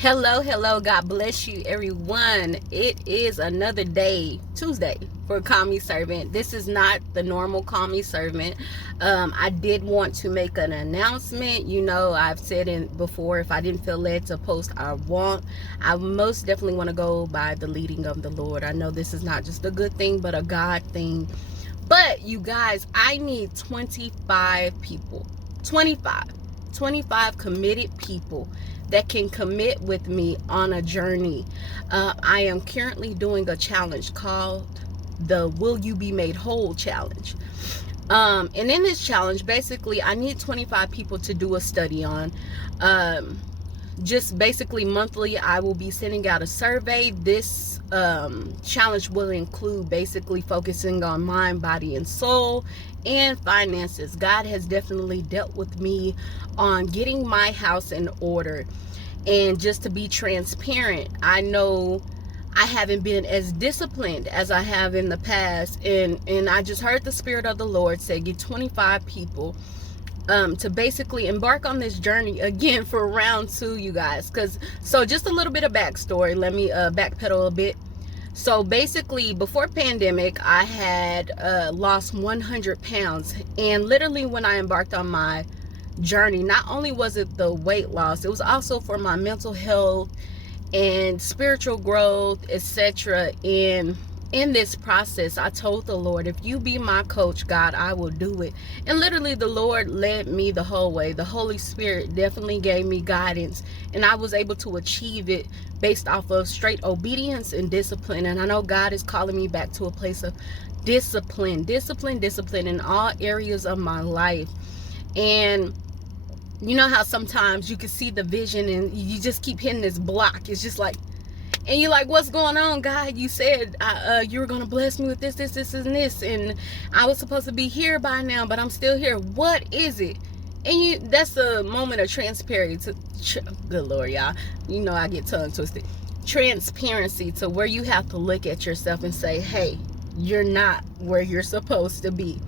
Hello, God bless you, everyone. It is another day, Tuesday, for Call Me Servant. This is not the normal Call Me Servant. I did want to make an announcement. You know, I've said it before, if I didn't feel led to post, I won't. I most definitely want to go by the leading of the Lord. I know this is not just a good thing, but a God thing. But you guys, I need 25 people. 25 committed people that can commit with me on a journey. I am currently doing a challenge called the Will You Be Made Whole challenge. And in this challenge, basically, I need 25 people to do a study on. Just basically monthly, I will be sending out a survey. This challenge will include basically focusing on mind, body, and soul, and finances. God has definitely dealt with me on getting my house in order. And just to be transparent, I know I haven't been as disciplined as I have in the past, and I just heard the Spirit of the Lord say, get 25 people to basically embark on this journey again for round 2, you guys. So just a little bit of backstory. Let me backpedal a bit. So basically, before pandemic, I had lost 100 pounds, and literally when I embarked on my journey, not only was it the weight loss, it was also for my mental health and spiritual growth, etc. And in this process, I told the Lord, if you be my coach, God, I will do it. And literally the Lord led me the whole way. The Holy Spirit definitely gave me guidance, and I was able to achieve it based off of straight obedience and discipline. And I know God is calling me back to a place of discipline in all areas of my life. And you know how sometimes you can see the vision and you just keep hitting this block. It's just like, and you're like, what's going on, God? You said you were going to bless me with this, and this. And I was supposed to be here by now, but I'm still here. What is it? And that's a moment of transparency. Good Lord, y'all. You know I get tongue twisted. Transparency to where you have to look at yourself and say, hey, you're not where you're supposed to be.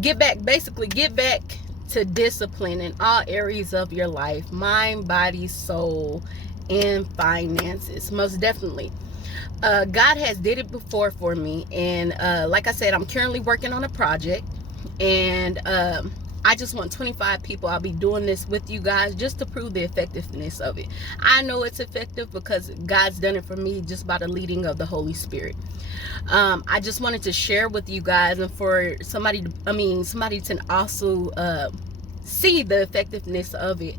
Get back to discipline in all areas of your life. Mind, body, soul, and finances. Most definitely. God has did it before for me. And like I said, I'm currently working on a project. And I just want 25 people. I'll be doing this with you guys just to prove the effectiveness of it. I know it's effective because God's done it for me just by the leading of the Holy Spirit. I just wanted to share with you guys, and for somebody to also see the effectiveness of it.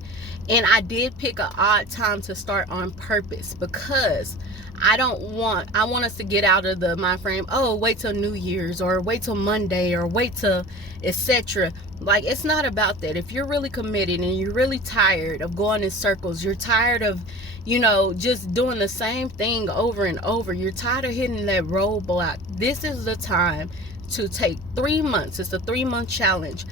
And I did pick an odd time to start on purpose, because I want us to get out of the mind frame, oh, wait till New Year's, or wait till Monday, or wait till etc. Like, it's not about that. If you're really committed and you're really tired of going in circles, you're tired of, just doing the same thing over and over, you're tired of hitting that roadblock, this is the time to take 3 months. It's a 3-month challenge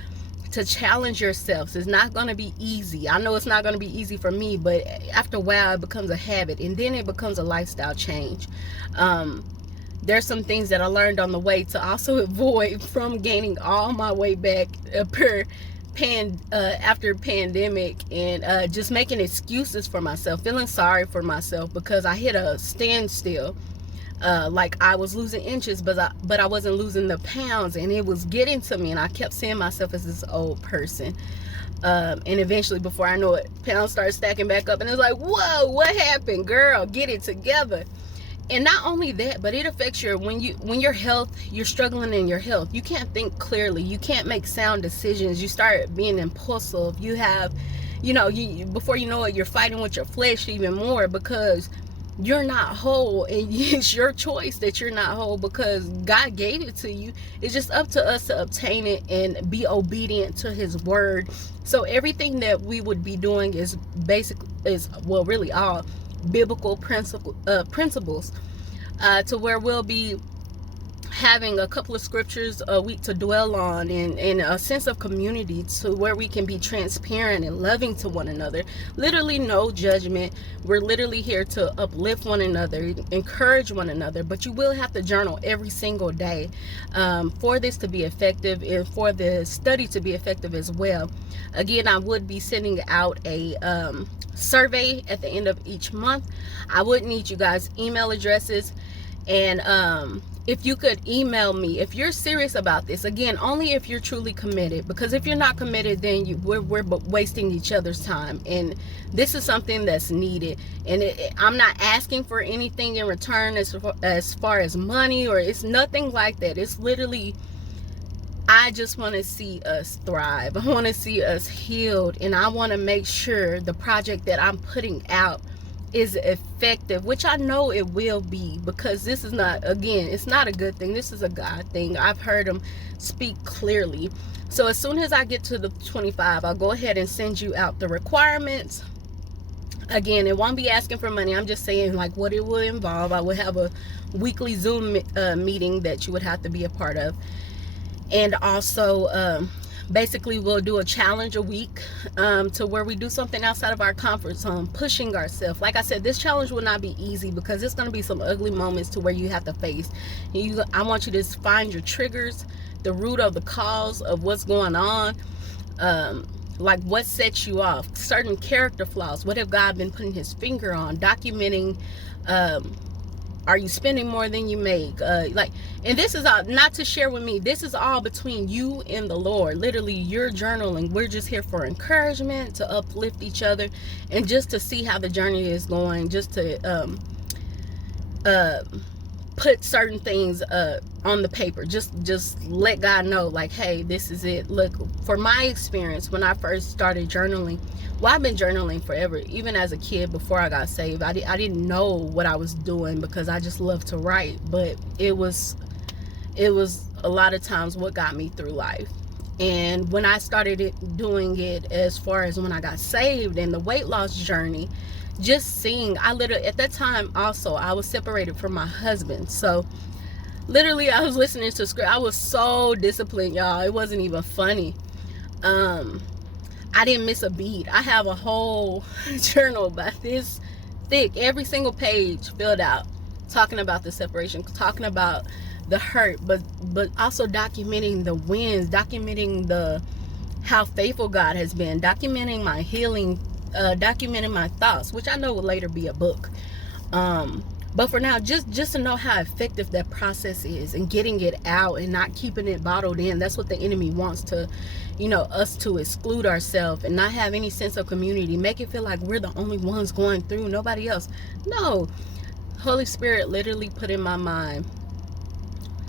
to challenge yourselves. It's not going to be easy. I know it's not going to be easy for me, but after a while it becomes a habit, and then it becomes a lifestyle change. There's some things that I learned on the way to also avoid from gaining all my weight back after pandemic, and just making excuses for myself, feeling sorry for myself because I hit a standstill. Like I was losing inches, but I wasn't losing the pounds, and it was getting to me, and I kept seeing myself as this old person. And eventually, before I know it, pounds started stacking back up, and it's like, whoa, what happened, girl? Get it together. And not only that, but it affects when your health, you're struggling in your health. You can't think clearly. You can't make sound decisions. You start being impulsive. You have, before you know it, you're fighting with your flesh even more because you're not whole, and it's your choice that you're not whole because God gave it to you. It's just up to us to obtain it and be obedient to His word. So everything that we would be doing is really all biblical principles, to where we'll be having a couple of scriptures a week to dwell on, and a sense of community to where we can be transparent and loving to one another. Literally no judgment. We're literally here to uplift one another, encourage one another, but you will have to journal every single day for this to be effective and for the study to be effective as well. Again, I would be sending out a survey at the end of each month. I would need you guys' email addresses, and if you could email me if you're serious about this. Again, only if you're truly committed, because if you're not committed, then we're wasting each other's time, and this is something that's needed. And I'm not asking for anything in return as far as money, or it's nothing like that. It's literally, I just want to see us thrive. I want to see us healed, and I want to make sure the project that I'm putting out is effective, which I know it will be, because this is not, again, it's not a good thing. This is a God thing. I've heard him speak clearly. So as soon as I get to the 25, I'll go ahead and send you out the requirements. Again, it won't be asking for money. I'm just saying like what it will involve. I will have a weekly Zoom meeting that you would have to be a part of. And also, basically we'll do a challenge a week to where we do something outside of our comfort zone, pushing ourselves. Like I said, this challenge will not be easy, because it's going to be some ugly moments to where you have to face. I want you to find your triggers, the root of the cause of what's going on, like what sets you off, certain character flaws. What have God been putting his finger on? Documenting, are you spending more than you make? And this is all not to share with me. This is all between you and the Lord. Literally, you're journaling. We're just here for encouragement, to uplift each other, and just to see how the journey is going. Just to put certain things on the paper. Just let God know, like, hey, this is it. Look, for my experience, when I first started journaling, well, I've been journaling forever. Even as a kid, before I got saved, I didn't know what I was doing, because I just loved to write. But it was a lot of times what got me through life. And when I started doing it, as far as when I got saved and the weight loss journey, just seeing, I literally, at that time also, I was separated from my husband. So literally, I was listening to script. I was so disciplined, y'all. It wasn't even funny. I didn't miss a beat. I have a whole journal about this thick, every single page filled out, talking about the separation, talking about the hurt, but also documenting the wins, documenting how faithful God has been, documenting my healing, documenting my thoughts, which I know will later be a book. But for now, just to know how effective that process is, and getting it out and not keeping it bottled in. That's what the enemy wants, to, us to exclude ourselves and not have any sense of community. Make it feel like we're the only ones going through, nobody else. No. Holy Spirit literally put in my mind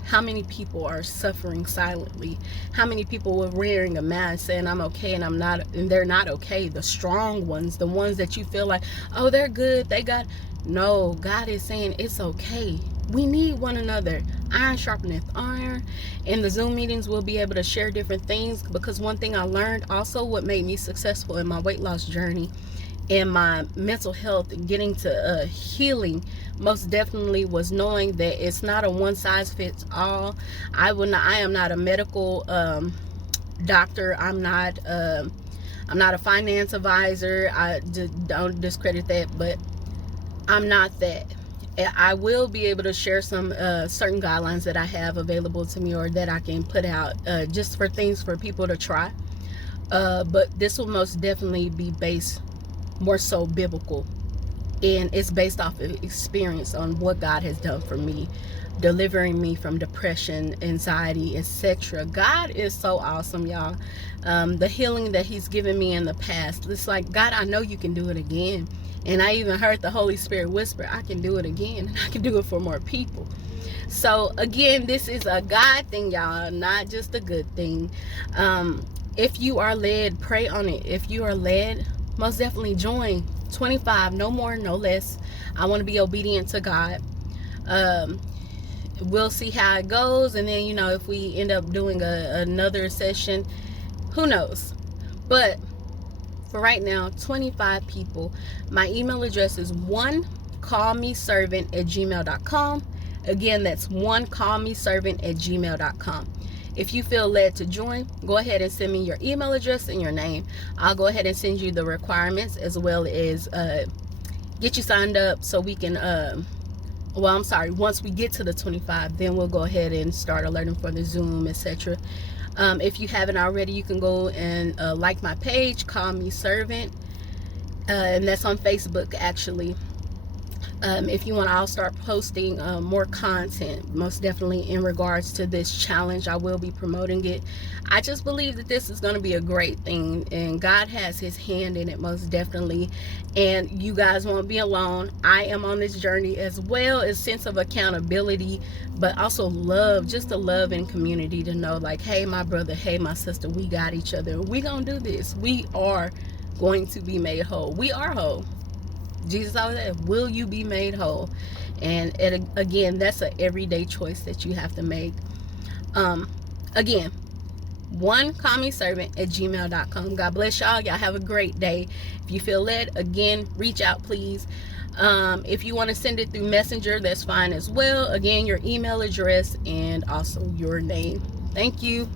how many people are suffering silently, how many people were wearing a mask saying I'm okay, and I'm not, and they're not okay. The strong ones, the ones that you feel like, oh, they're good, they got. No, God is saying it's okay. We need one another. Iron sharpeneth iron. In the Zoom meetings, we'll be able to share different things, because one thing I learned also, what made me successful in my weight loss journey and my mental health, getting to healing, most definitely was knowing that it's not a one size fits all. I am not a medical doctor. I'm not a finance advisor. I don't discredit that, but I'm not that. I will be able to share some certain guidelines that I have available to me, or that I can put out just for things for people to try. But this will most definitely be based more so biblical, and it's based off of experience on what God has done for me, delivering me from depression, anxiety, etc. God is so awesome, y'all. The healing that he's given me in the past, it's like, God, I know you can do it again. And I even heard the Holy Spirit whisper, I can do it again, and I can do it for more people. So again, this is a God thing, y'all, not just a good thing. If you are led, pray on it. If you are led, most definitely join. 25, no more, no less. I want to be obedient to God. We'll see how it goes, and then, if we end up doing another session, who knows. But for right now, 25 people. My email address is 1callmeservant@gmail.com. Again, that's onecallmeservant@gmail.com. If you feel led to join, go ahead and send me your email address and your name. I'll go ahead and send you the requirements, as well as get you signed up so we can once we get to the 25, then we'll go ahead and start alerting for the Zoom, etc. If you haven't already, you can go and like my page, Call Me Servant, and that's on Facebook, actually. If you want, I'll start posting more content, most definitely in regards to this challenge. I will be promoting it. I just believe that this is going to be a great thing, and God has his hand in it, most definitely. And you guys won't be alone. I am on this journey, as well as sense of accountability, but also love, just the love and community to know, like, hey, my brother, hey, my sister, we got each other. We gonna do this. We are going to be made whole. We are whole. Jesus always said, will you be made whole? And again, that's an everyday choice that you have to make. Again, onecallmeservant@gmail.com. God bless y'all. Y'all have a great day. If you feel led, again, reach out, please. If you want to send it through Messenger, that's fine as well. Again, your email address and also your name. Thank you.